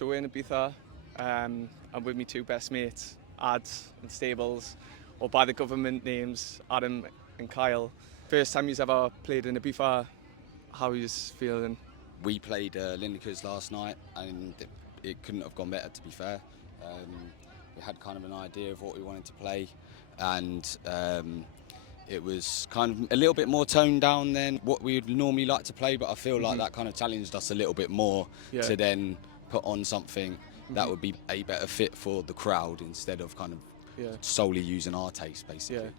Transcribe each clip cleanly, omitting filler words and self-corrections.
So we're in Ibiza. I'm with my two best mates, Ads and Stables, or by the government names, Adam and Kyle. First time you've ever played in Ibiza, how are you feeling? We played Lindeckers last night, and it couldn't have gone better, to be fair. We had kind of an idea of what we wanted to play, and it was kind of a little bit more toned down than what we would normally like to play, but I feel like that kind of challenged us a little bit more to then put on something that would be a better fit for the crowd instead of kind of solely using our taste, basically. Yeah.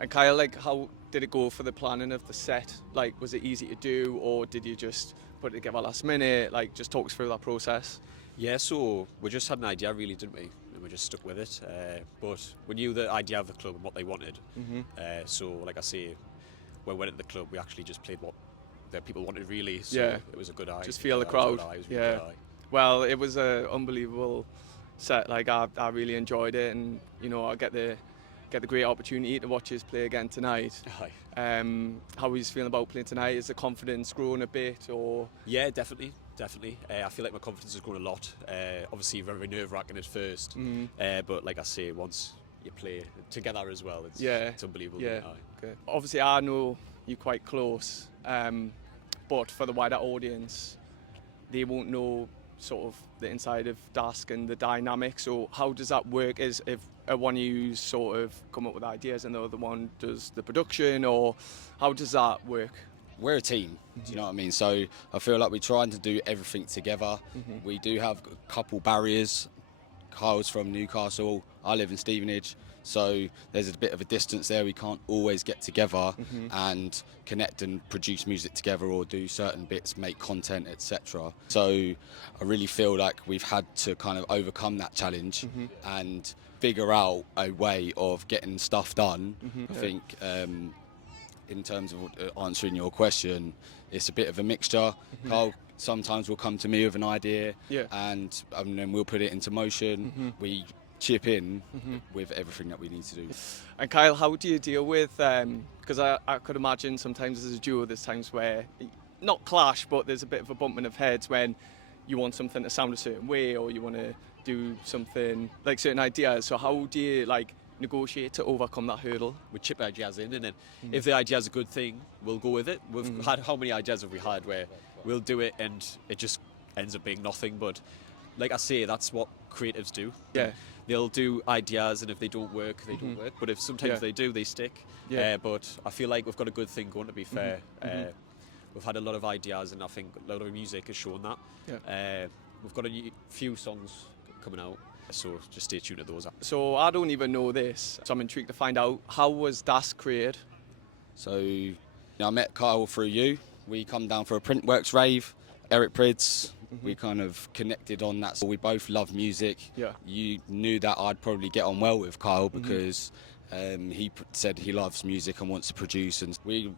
And Kyle, how did it go for the planning of the set? Was it easy to do, or did you just put it together last minute? Just talk us through that process. Yeah, so we just had an idea, really, didn't we? And we just stuck with it. But we knew the idea of the club and what they wanted. So, like I say, when we went to the club, we actually just played what the people wanted, really. So it was a good eye. Just feel the crowd. Well, it was an unbelievable set. I really enjoyed it, and I get the great opportunity to watch us play again tonight. How are you feeling about playing tonight? Is the confidence growing a bit, or? Yeah, definitely. I feel like my confidence has grown a lot. Obviously, very nerve-wracking at first, but like I say, once you play together as well, it's unbelievable. Yeah. Okay. Obviously, I know you're quite close, but for the wider audience, they won't know sort of the inside of DASK and the dynamics. So how does that work? Is if one of you sort of come up with ideas and the other one does the production, or how does that work? We're a team, do you know what I mean? So I feel like we're trying to do everything together. We do have a couple barriers. Kyle's from Newcastle, I live in Stevenage, so there's a bit of a distance there. We can't always get together and connect and produce music together or do certain bits, make content, etc. So I really feel like we've had to kind of overcome that challenge and figure out a way of getting stuff done. I think in terms of answering your question, it's a bit of a mixture. Kyle sometimes will come to me with an idea and then we'll put it into motion. We chip in with everything that we need to do. And Kyle, how do you deal with, because I could imagine sometimes as a duo there's times where, not clash, but there's a bit of a bumping of heads when you want something to sound a certain way, or you want to do something, certain ideas. So how do you negotiate to overcome that hurdle? We chip ideas in, and then if the idea's a good thing, we'll go with it. We've had, how many ideas have we had where we'll do it and it just ends up being nothing? But like I say, that's what creatives do. Yeah. They'll do ideas, and if they don't work, they don't work. But if sometimes they do, they stick. But I feel like we've got a good thing going, to be fair. We've had a lot of ideas, and I think a lot of music has shown that. We've got a few songs coming out, so just stay tuned to those. So I don't even know this, so I'm intrigued to find out, how was DASK created? So I met Kyle through you. We come down for a Printworks rave, Eric Prids. We kind of connected on that. So we both love music. You knew that I'd probably get on well with Kyle because he said he loves music and wants to produce, and we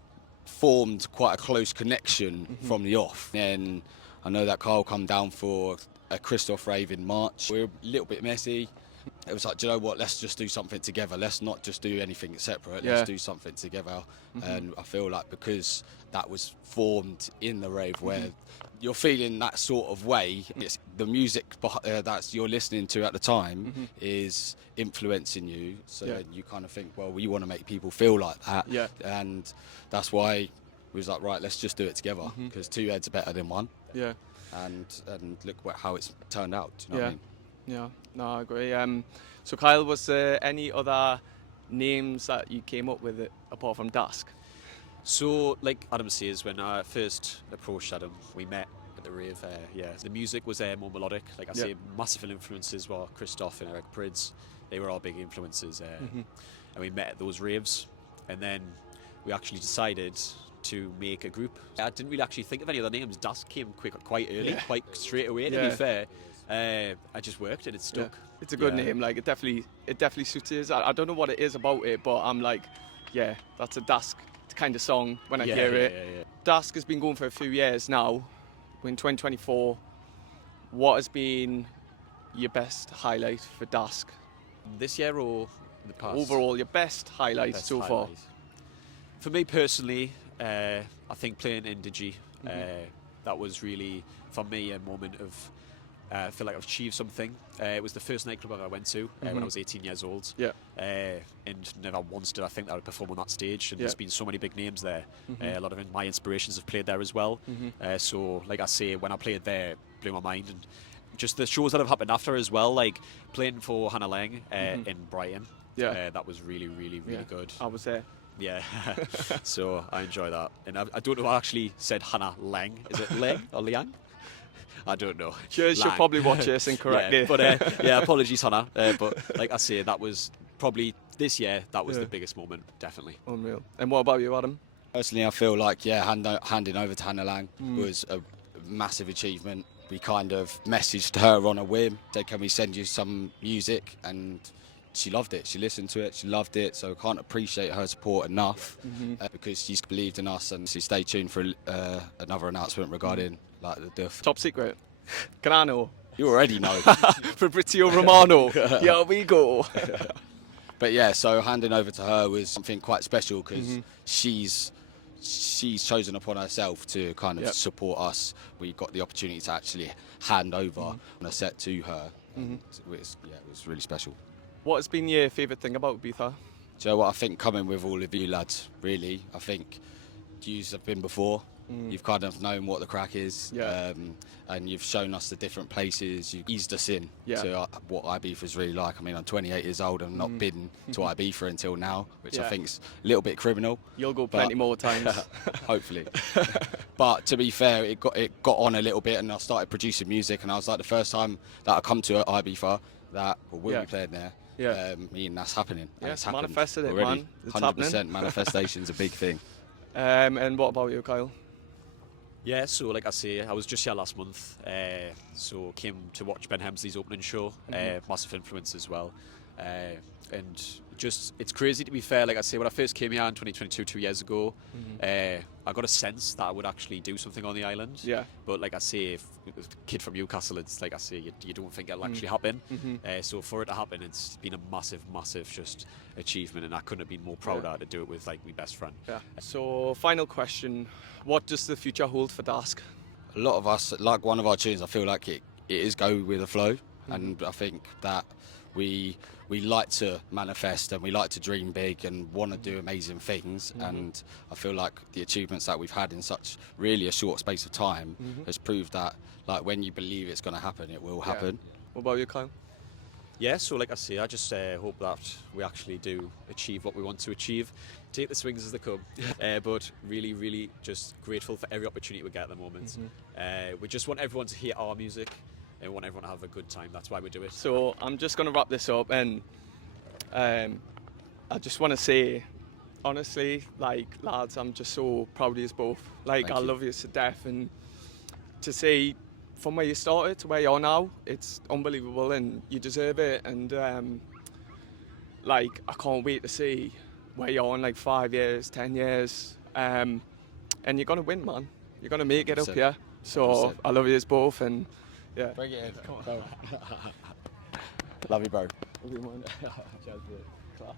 formed quite a close connection from the off. And I know that Kyle come down for a Christoph rave in March. We're a little bit messy. It was like, do you know what, let's just do something together. Let's not just do anything separate. Let's do something together. And I feel like because that was formed in the rave where you're feeling that sort of way, it's the music that you're listening to at the time is influencing you. So then you kind of think, well, we want to make people feel like that. And that's why we was like, right, let's just do it together, because two heads are better than one. And look how it's turned out. Do you know what I mean? Yeah, no, I agree. So Kyle, was there any other names that you came up with apart from DASK? So, like Adam says, when I first approached Adam, we met at the rave. The music was more melodic. Like I say, massive influences were Christoph and Eric Prids. They were all big influences. And we met at those raves. And then we actually decided to make a group. I didn't really actually think of any other names. DASK came quite early, quite straight away, to be fair. I just worked and it stuck. It's a good name. It definitely suits us. I don't know what it is about it, but I'm like, that's a DASK kind of song when I hear it. DASK has been going for a few years now. We're in 2024. What has been your best highlight for DASK? This year or the past? Overall, your best highlight so far? For me personally, I think playing in Digi, that was really, for me, a moment of I feel like I've achieved something. It was the first nightclub I ever went to when I was 18 years old. Yeah. And never once did I think that I would perform on that stage. And there's been so many big names there. A lot of my inspirations have played there as well. So, like I say, when I played there, it blew my mind. And just the shows that have happened after as well, like playing for Hannah Lang in Brighton. Yeah. That was really, really, really good. I was there. Yeah, so I enjoy that. And I don't know who actually said Hannah Lang. Is it Lang or Liang? I don't know. She'll probably watch this and correct it. But yeah, apologies, Hannah. But like I say, that was probably this year, that was the biggest moment, definitely. Unreal. And what about you, Adam? Personally, I feel like, handing over to Hannah Lang was a massive achievement. We kind of messaged her on a whim, said, can we send you some music? And she loved it. She listened to it. She loved it. So I can't appreciate her support enough because she's believed in us. And so stay tuned for another announcement regarding like the duff. Top secret. Can I know? You already know. Fabrizio Romano. Here we go. But yeah, so handing over to her was something quite special because she's chosen upon herself to kind of support us. We got the opportunity to actually hand over on a set to her. And it was really special. What has been your favourite thing about Ibiza? Do you know what? I think coming with all of you lads, really. I think yous have been before. You've kind of known what the crack is. And you've shown us the different places. You've eased us in to what Ibiza's really like. I mean, I'm 28 years old and not been to Ibiza until now, which I think's a little bit criminal. You'll go plenty more times. Hopefully. But to be fair, it got on a little bit and I started producing music and I was like, the first time that I come to Ibiza that we'll be playing there. That's happening. Yeah, it's happened manifested it, already. man. It's 100% happening. manifestation's a big thing. And what about you, Kyle? Yeah, so like I say, I was just here last month, so came to watch Ben Hemsley's opening show, massive influence as well, and just, it's crazy to be fair. Like I say, when I first came here in 2022, 2 years ago, I got a sense that I would actually do something on the island. Yeah. But like I say, if a kid from Newcastle, it's like I say, you don't think it'll actually happen. So for it to happen, it's been a massive, massive just achievement, and I couldn't have been more prouder to do it with like my best friend. Yeah. So final question, what does the future hold for DASK? A lot of us, like one of our tunes, I feel like it is go with the flow, and I think that we like to manifest and we like to dream big and want to do amazing things, and I feel like the achievements that we've had in such really a short space of time has proved that like when you believe it's going to happen, it will happen. What about you, Kyle? Yeah, so like I say, I just hope that we actually do achieve what we want to achieve. Take the swings as they come, but really, really just grateful for every opportunity we get at the moment. We just want everyone to hear our music and we want everyone to have a good time. That's why we do it. So I'm just going to wrap this up, and I just want to say, honestly, like, lads, I'm just so proud of you both. Like, I love you to death, and to see from where you started to where you are now, it's unbelievable and you deserve it. And like, I can't wait to see where you're in like 5 years, 10 years. And you're going to win, man. You're going to make it up here. So 100%. I love you both, and yeah. Bring it in. Come on. Love you, bro. Love you, man. Class.